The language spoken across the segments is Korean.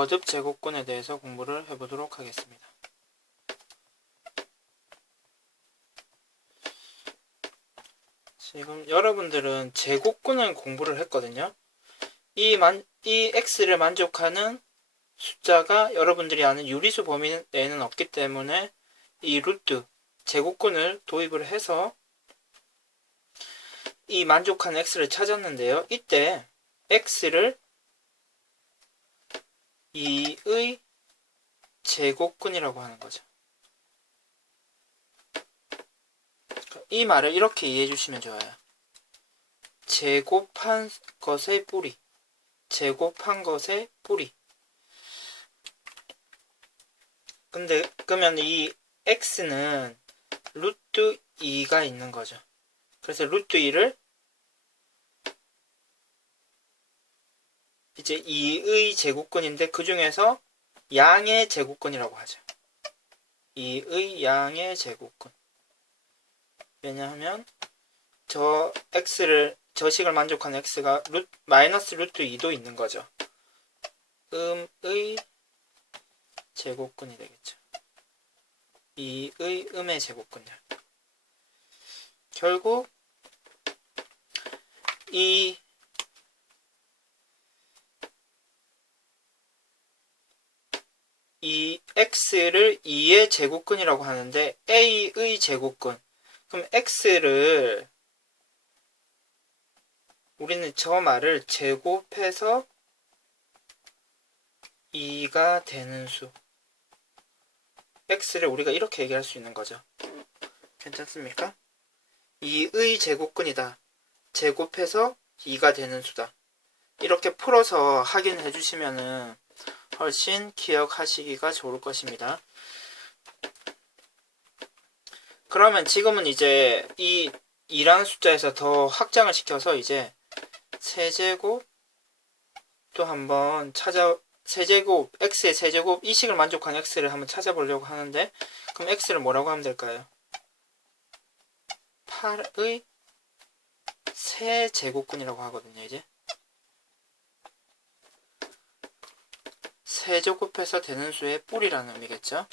거듭 제곱근에 대해서 공부를 해보도록 하겠습니다. 지금 여러분들은 제곱근을 공부를 했거든요. 이 x를 만족하는 숫자가 여러분들이 아는 유리수 범위 내에는 없기 때문에 이 루트 제곱근을 도입을 해서 이 만족하는 x를 찾았는데요. 이때 x를 2의 제곱근이라고 하는 거죠. 이 말을 이렇게 이해해 주시면 좋아요. 제곱한 것의 뿌리. 제곱한 것의 뿌리. 근데 그러면 이 x는 루트 2가 있는 거죠. 그래서 루트 2를 이제 2의 제곱근인데 그 중에서 양의 제곱근이라고 하죠. 2의 양의 제곱근. 왜냐하면 저 식을 만족하는 x가 마이너스 루트 2도 있는 거죠. 음의 제곱근이 되겠죠. 2의 음의 제곱근이요. 결국 이 x를 2의 제곱근이라고 하는데 a의 제곱근. 그럼 x를 우리는 저 말을 제곱해서 2가 되는 수. x를 우리가 이렇게 얘기할 수 있는 거죠. 괜찮습니까? 2의 제곱근이다. 제곱해서 2가 되는 수다. 이렇게 풀어서 확인해 주시면은 훨씬 기억하시기가 좋을 것입니다. 그러면 지금은 이제 이 2라는 숫자에서 더 확장을 시켜서 이제 세제곱 또 한번 세제곱, x의 세제곱, 이 식을 만족하는 x를 한번 찾아보려고 하는데, 그럼 x를 뭐라고 하면 될까요? 8의 세제곱근이라고 하거든요, 이제. 세제곱해서 되는 수의 뿌리라는 의미겠죠?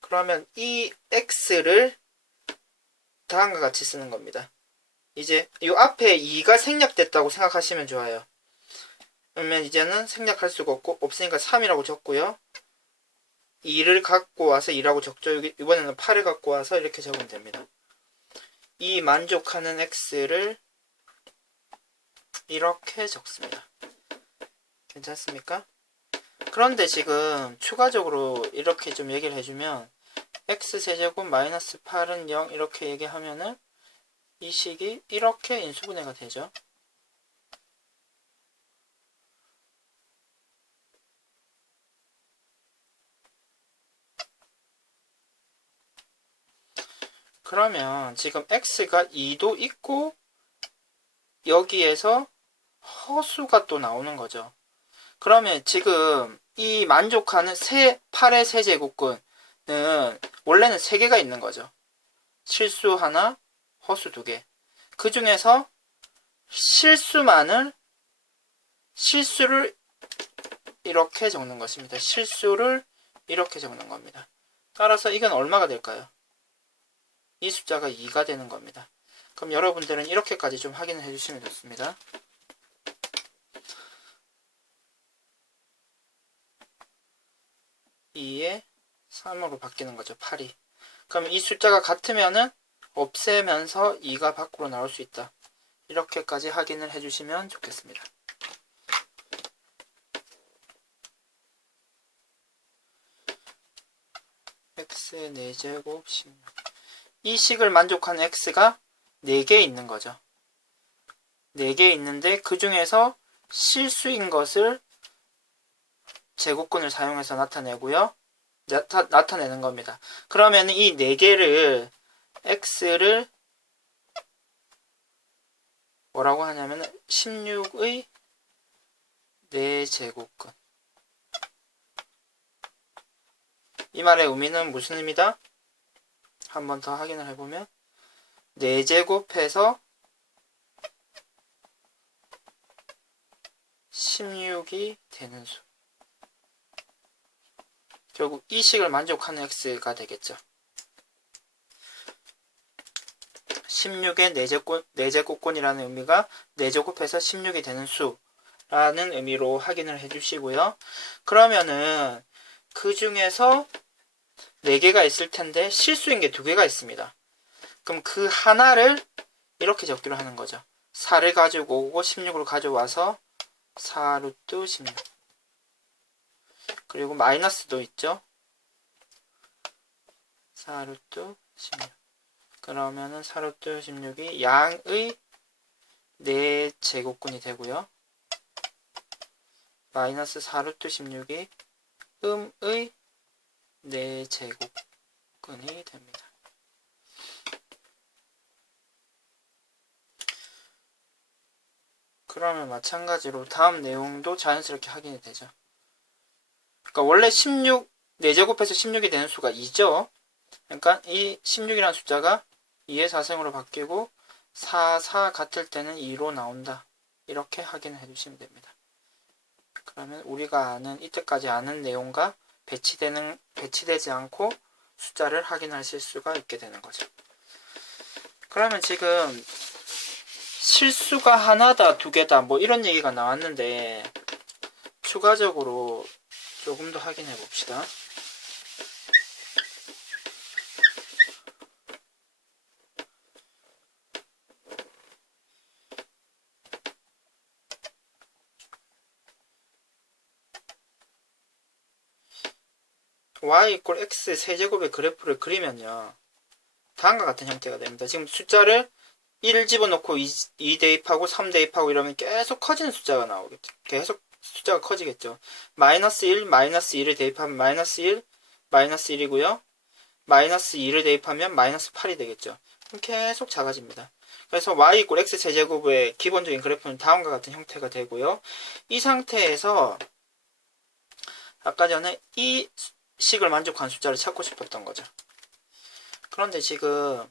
그러면 이 x를 다음과 같이 쓰는 겁니다. 이제 이 앞에 2가 생략됐다고 생각하시면 좋아요. 그러면 이제는 생략할 수가 없으니까 3이라고 적고요. 2를 갖고 와서 2라고 적죠. 이번에는 8을 갖고 와서 이렇게 적으면 됩니다. 이 만족하는 x를 이렇게 적습니다. 괜찮습니까? 그런데 지금 추가적으로 이렇게 좀 얘기를 해주면 x세제곱 마이너스 8은 0 이렇게 얘기하면은 이 식이 이렇게 인수분해가 되죠. 그러면 지금 x가 2도 있고 여기에서 허수가 또 나오는 거죠. 그러면 지금 이 만족하는 8의 세제곱근은 원래는 3개가 있는 거죠. 실수 하나, 허수 2개. 그 중에서 실수를 이렇게 적는 것입니다. 실수를 이렇게 적는 겁니다. 따라서 이건 얼마가 될까요? 이 숫자가 2가 되는 겁니다. 그럼 여러분들은 이렇게까지 좀 확인을 해주시면 좋습니다. (2에 3으로 바뀌는 거죠. 8이. 그럼 이 숫자가 같으면은 없애면서 2가 밖으로 나올 수 있다. 이렇게까지 확인을 해주시면 좋겠습니다. x의 4제곱 16. 이 식을 만족하는 x가 4개 있는 거죠. 4개 있는데 그 중에서 실수인 것을 제곱근을 사용해서 나타내고요. 나타내는 겁니다. 그러면 이 4개를 x를 뭐라고 하냐면 16의 4제곱근. 이 말의 의미는 무슨 의미다? 한 번 더 확인을 해보면 4제곱해서 16이 되는 수. 결국 이 식을 만족하는 x가 되겠죠. 16의 4제곱권이라는 의미가 4제곱해서 16이 되는 수라는 의미로 확인을 해주시고요. 그러면은 그 중에서 4개가 있을 텐데 실수인 게 2개가 있습니다. 그럼 그 하나를 이렇게 적기로 하는 거죠. 4를 가지고 오고 16을 가져와서 4루트 16. 그리고 마이너스도 있죠. 4루트 16. 그러면은 4루트 16이 양의 4제곱근이 되고요. 마이너스 4루트 16이 음의 4제곱근이 됩니다. 그러면 마찬가지로 다음 내용도 자연스럽게 확인이 되죠. 그러니까 원래 16, 4제곱해서 16이 되는 수가 2죠. 그러니까 이 16이라는 숫자가 2의 4승으로 바뀌고 4, 4 같을 때는 2로 나온다. 이렇게 확인을 해주시면 됩니다. 그러면 우리가 아는 이때까지 아는 내용과 배치되지 않고 숫자를 확인하실 수가 있게 되는 거죠. 그러면 지금 실수가 하나다, 2개다, 뭐 이런 얘기가 나왔는데 추가적으로 조금 더 확인해 봅시다. y = x 세제곱의 그래프를 그리면요. 다음과 같은 형태가 됩니다. 지금 숫자를 1 집어넣고 2 대입하고 3 대입하고 이러면 계속 커지는 숫자가 나오겠죠. 계속 숫자가 커지겠죠. 마이너스 1, 마이너스 2를 대입하면 마이너스 1, 마이너스 1이고요. 마이너스 2를 대입하면 마이너스 8이 되겠죠. 그럼 계속 작아집니다. 그래서 y = x 세제곱의 기본적인 그래프는 다음과 같은 형태가 되고요. 이 상태에서 아까 전에 이 식을 만족한 숫자를 찾고 싶었던 거죠. 그런데 지금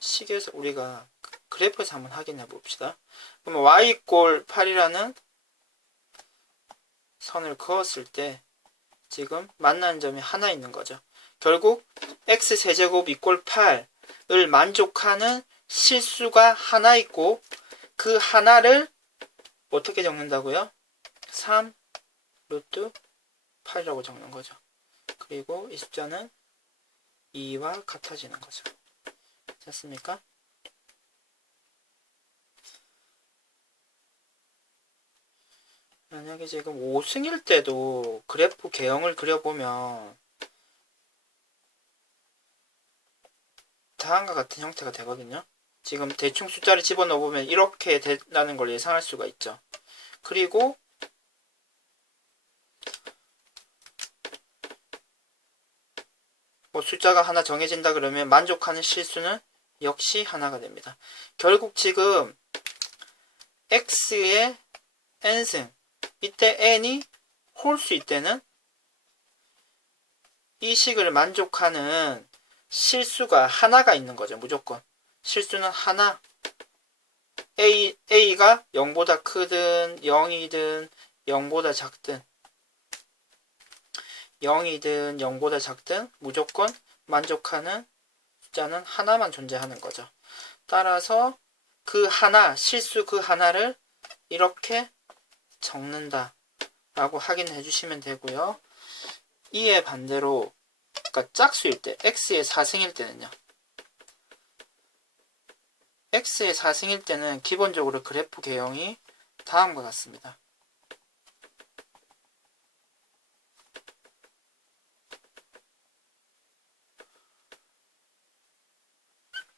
식에서 우리가 그래프에서 한번 확인해 봅시다. 그러면 y = 8이라는 선을 그었을 때 지금 만나는 점이 하나 있는 거죠. 결국 x 세제곱 = 8을 만족하는 실수가 하나 있고 그 하나를 어떻게 적는다고요? 3 루트 8이라고 적는 거죠. 그리고 이 숫자는 2와 같아지는 거죠. 됐습니까? 만약에 지금 5승일 때도 그래프 개형을 그려보면 다음과 같은 형태가 되거든요. 지금 대충 숫자를 집어넣어보면 이렇게 된다는 걸 예상할 수가 있죠. 그리고 뭐 숫자가 하나 정해진다 그러면 만족하는 실수는 역시 하나가 됩니다. 결국 지금 x의 n승, 이때 n이 홀수일 때는 이 식을 만족하는 실수가 하나가 있는 거죠. 무조건 실수는 하나. a가 0보다 크든 0이든 0보다 작든 0이든 0보다 작든 무조건 만족하는 숫자는 하나만 존재하는 거죠. 따라서 그 하나, 실수 그 하나를 이렇게 적는다 라고 확인해 주시면 되고요. 이에 반대로 그러니까 짝수일 때, x의 4승일 때는요. x의 4승일 때는 기본적으로 그래프 개형이 다음과 같습니다.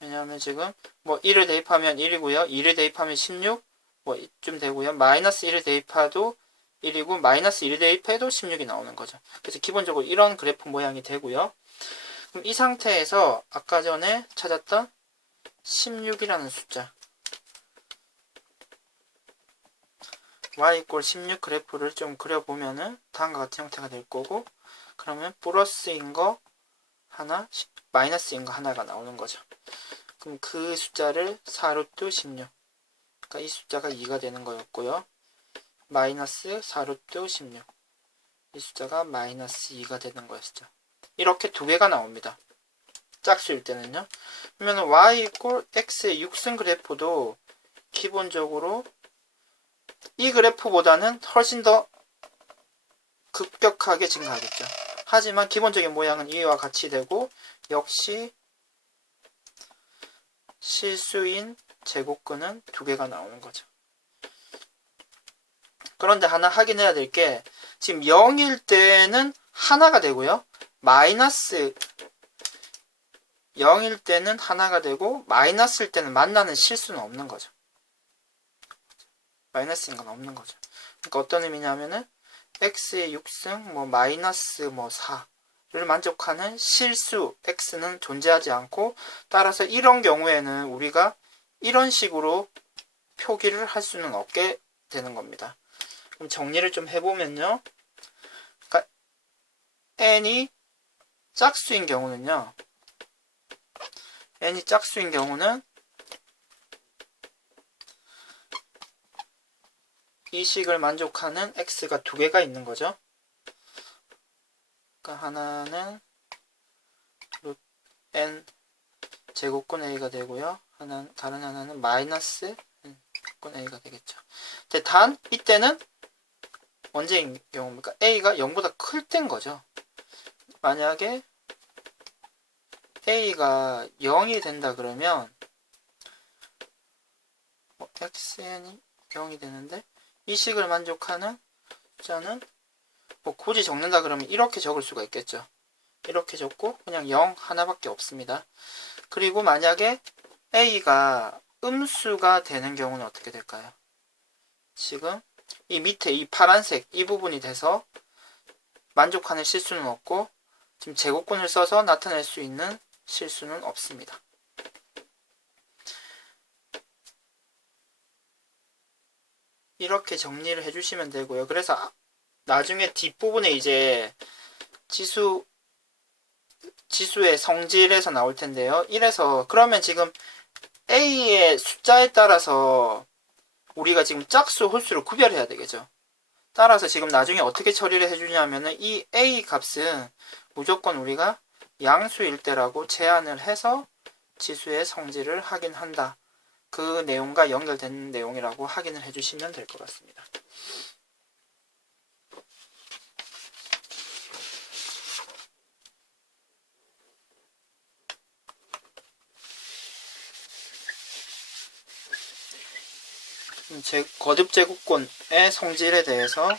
왜냐하면 지금 뭐 1을 대입하면 1이고요. 2를 대입하면 16, 뭐 이쯤 되고요. 마이너스 1을 대입해도 1이고 마이너스 1을 대입해도 16이 나오는 거죠. 그래서 기본적으로 이런 그래프 모양이 되고요. 그럼 이 상태에서 아까 전에 찾았던 16이라는 숫자 y = 16 그래프를 좀 그려보면은 다음과 같은 형태가 될 거고 그러면 플러스인 거 하나, 마이너스인 거 하나가 나오는 거죠. 그럼 그 숫자를 4루트 16 그러니까 이 숫자가 2가 되는 거였고요. 마이너스 4루트 16. 이 숫자가 마이너스 2가 되는 거였죠. 이렇게 두 개가 나옵니다. 짝수일 때는요. 그러면 y 이꼴 x의 6승 그래프도 기본적으로 이 그래프보다는 훨씬 더 급격하게 증가하겠죠. 하지만 기본적인 모양은 이와 같이 되고 역시 실수인 제곱근은 두 개가 나오는 거죠. 그런데 하나 확인해야 될 게 지금 0일 때는 하나가 되고요. 마이너스 0일 때는 하나가 되고 마이너스일 때는 만나는 실수는 없는 거죠. 마이너스인 건 없는 거죠. 그러니까 어떤 의미냐면은 x의 6승 마이너스 4를 만족하는 실수 x는 존재하지 않고 따라서 이런 경우에는 우리가 이런 식으로 표기를 할 수는 없게 되는 겁니다. 그럼 정리를 좀 해보면요. 그러니까 n이 짝수인 경우는요. n이 짝수인 경우는 이 식을 만족하는 x가 두 개가 있는 거죠. 그러니까 하나는 n 제곱근 a가 되고요. 다른 하나는 마이너스 근 a가 되겠죠. 근데 단 이때는 언제인 경우입니까? a가 0보다 클 때인 거죠. 만약에 a가 0이 된다 그러면 xn이 0이 되는데 이 식을 만족하는 숫자는 굳이 적는다 그러면 이렇게 적을 수가 있겠죠. 이렇게 적고 그냥 0 하나밖에 없습니다. 그리고 만약에 a가 음수가 되는 경우는 어떻게 될까요? 지금 이 밑에 이 파란색 이 부분이 돼서 만족하는 실수는 없고 지금 제곱근을 써서 나타낼 수 있는 실수는 없습니다. 이렇게 정리를 해주시면 되고요. 그래서 나중에 뒷부분에 이제 지수의 성질에서 나올 텐데요. 이래서 그러면 지금 A의 숫자에 따라서 우리가 지금 짝수, 홀수를 구별해야 되겠죠. 따라서 지금 나중에 어떻게 처리를 해주냐면은 이 A 값은 무조건 우리가 양수일 때라고 제한을 해서 지수의 성질을 확인한다. 그 내용과 연결된 내용이라고 확인을 해주시면 될 것 같습니다. 거듭 제곱권의 성질에 대해서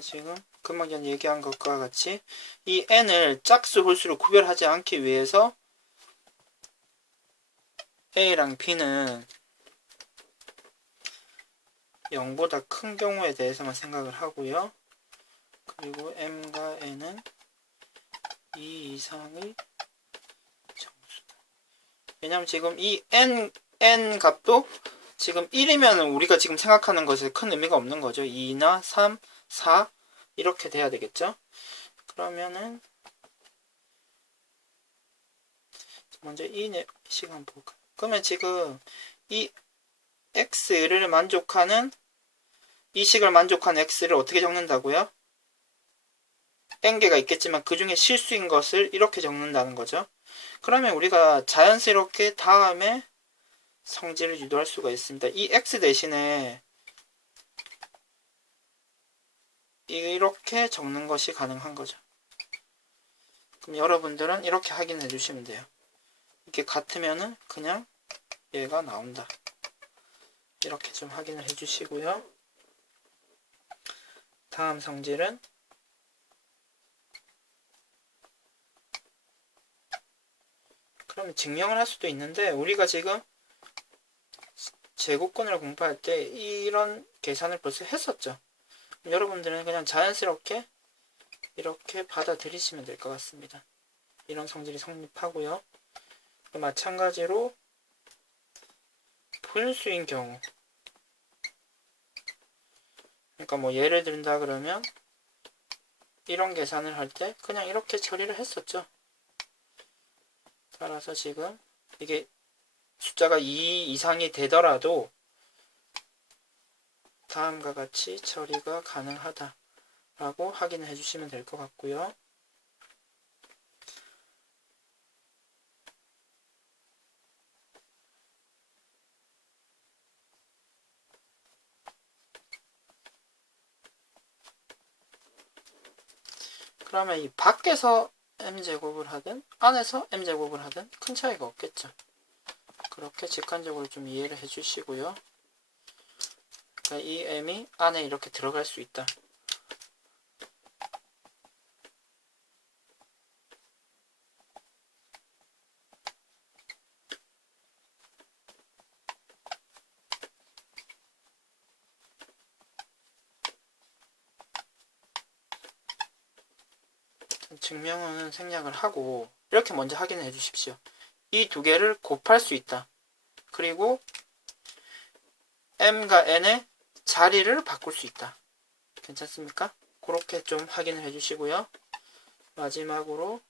지금 금방 전 얘기한 것과 같이 이 n을 짝수 홀수로 구별하지 않기 위해서 a랑 b는 0보다 큰 경우에 대해서만 생각을 하고요. 그리고 m과 n은 2 이상의 정수다. 왜냐면 지금 이 n 값도 지금 1이면 우리가 지금 생각하는 것에 큰 의미가 없는 거죠. 2나 3, 4 이렇게 돼야 되겠죠. 그러면은 먼저 이 시간 볼까요? 그러면 지금 이 x를 만족하는 이 식을 만족하는 x를 어떻게 적는다고요? n개가 있겠지만 그 중에 실수인 것을 이렇게 적는다는 거죠. 그러면 우리가 자연스럽게 다음에 성질을 유도할 수가 있습니다. 이 x 대신에 이렇게 적는 것이 가능한 거죠. 그럼 여러분들은 이렇게 확인해 주시면 돼요. 이게 같으면은 그냥 얘가 나온다. 이렇게 좀 확인을 해 주시고요. 다음 성질은 그러면 증명을 할 수도 있는데 우리가 지금 제곱근을 공부할 때 이런 계산을 벌써 했었죠. 여러분들은 그냥 자연스럽게 이렇게 받아들이시면 될 것 같습니다. 이런 성질이 성립하고요. 마찬가지로 분수인 경우, 그러니까 뭐 예를 든다 그러면 이런 계산을 할 때 그냥 이렇게 처리를 했었죠. 따라서 지금 이게 숫자가 2 이상이 되더라도 다음과 같이 처리가 가능하다 라고 확인을 해주시면 될 것 같고요. 그러면 이 밖에서 m제곱을 하든 안에서 m제곱을 하든 큰 차이가 없겠죠. 그렇게 직관적으로 좀 이해를 해주시고요. 그러니까 이 m이 안에 이렇게 들어갈 수 있다. 증명은 생략을 하고 이렇게 먼저 확인해 주십시오. 이 두 개를 곱할 수 있다. 그리고 m과 n의 자리를 바꿀 수 있다. 괜찮습니까? 그렇게 좀 확인을 해 주시고요. 마지막으로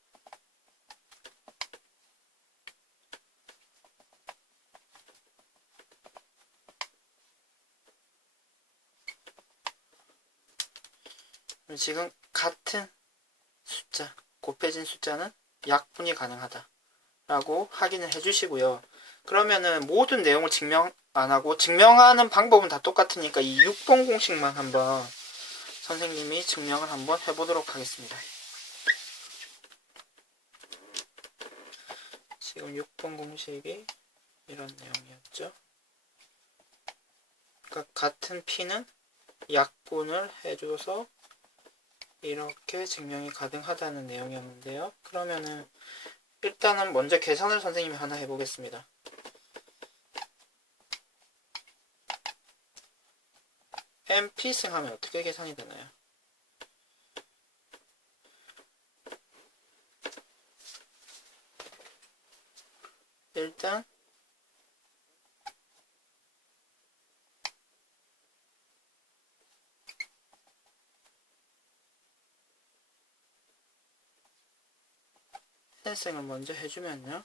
지금 같은 숫자, 곱해진 숫자는 약분이 가능하다 라고 확인을 해 주시고요. 그러면은 모든 내용을 증명 안 하고 증명하는 방법은 다 똑같으니까 이 6번 공식만 한번 선생님이 증명을 한번 해보도록 하겠습니다. 지금 6번 공식이 이런 내용이었죠. 그러니까 같은 P는 약분을 해줘서 이렇게 증명이 가능하다는 내용이었는데요. 그러면은 일단은 먼저 계산을 선생님이 하나 해보겠습니다. mP승 하면 어떻게 계산이 되나요? 일단 n승을 먼저 해주면요.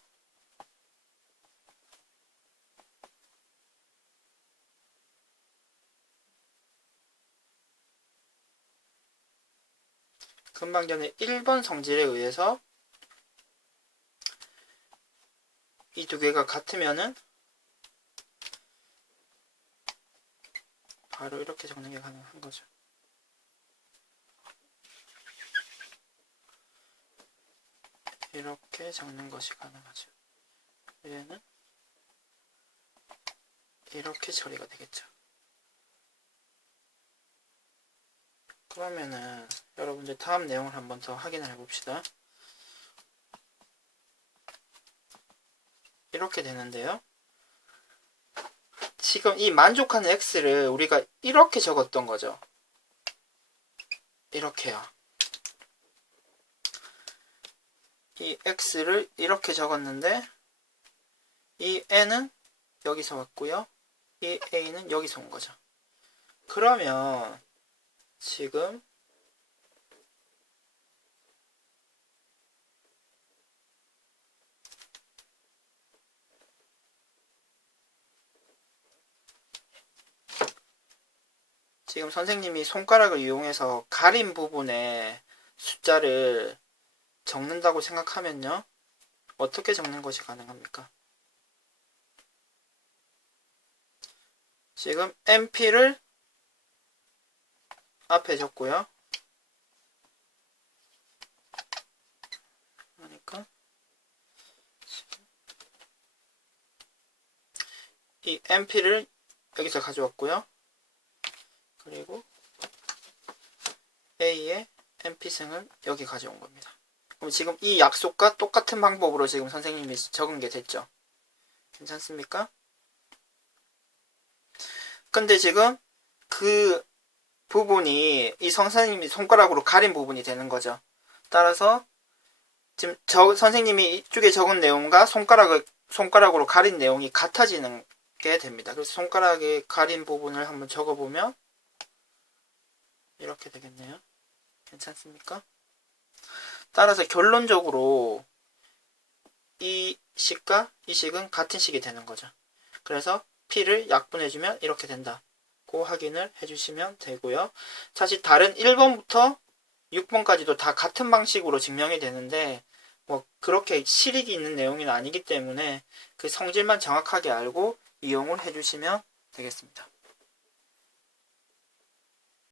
금방 전에 1번 성질에 의해서 이 두 개가 같으면은 바로 이렇게 적는 게 가능한 거죠. 이렇게 적는 것이 가능하죠. 얘는 이렇게 처리가 되겠죠. 그러면은 여러분들 다음 내용을 한번 더 확인을 해봅시다. 이렇게 되는데요. 지금 이 만족하는 x를 우리가 이렇게 적었던 거죠. 이렇게요. 이 x를 이렇게 적었는데 이 n은 여기서 왔고요. 이 a는 여기서 온 거죠. 그러면 지금 선생님이 손가락을 이용해서 가린 부분에 숫자를 적는다고 생각하면요. 어떻게 적는 것이 가능합니까? 지금 MP를 앞에 적고요. 그러니까 이 MP를 여기서 가져왔고요. 그리고 A의 MP승을 여기 가져온 겁니다. 그럼 지금 이 약속과 똑같은 방법으로 지금 선생님이 적은 게 됐죠. 괜찮습니까? 근데 지금 그 부분이 이 선생님이 손가락으로 가린 부분이 되는 거죠. 따라서 지금 선생님이 이쪽에 적은 내용과 손가락으로 가린 내용이 같아지는 이렇게 됩니다. 그래서 손가락에 가린 부분을 한번 적어보면 이렇게 되겠네요. 괜찮습니까? 따라서 결론적으로 이 식과 이 식은 같은 식이 되는 거죠. 그래서 P를 약분해주면 이렇게 된다고 확인을 해주시면 되고요. 사실 다른 1번부터 6번까지도 다 같은 방식으로 증명이 되는데 뭐 그렇게 실익이 있는 내용은 아니기 때문에 그 성질만 정확하게 알고 이용을 해주시면 되겠습니다.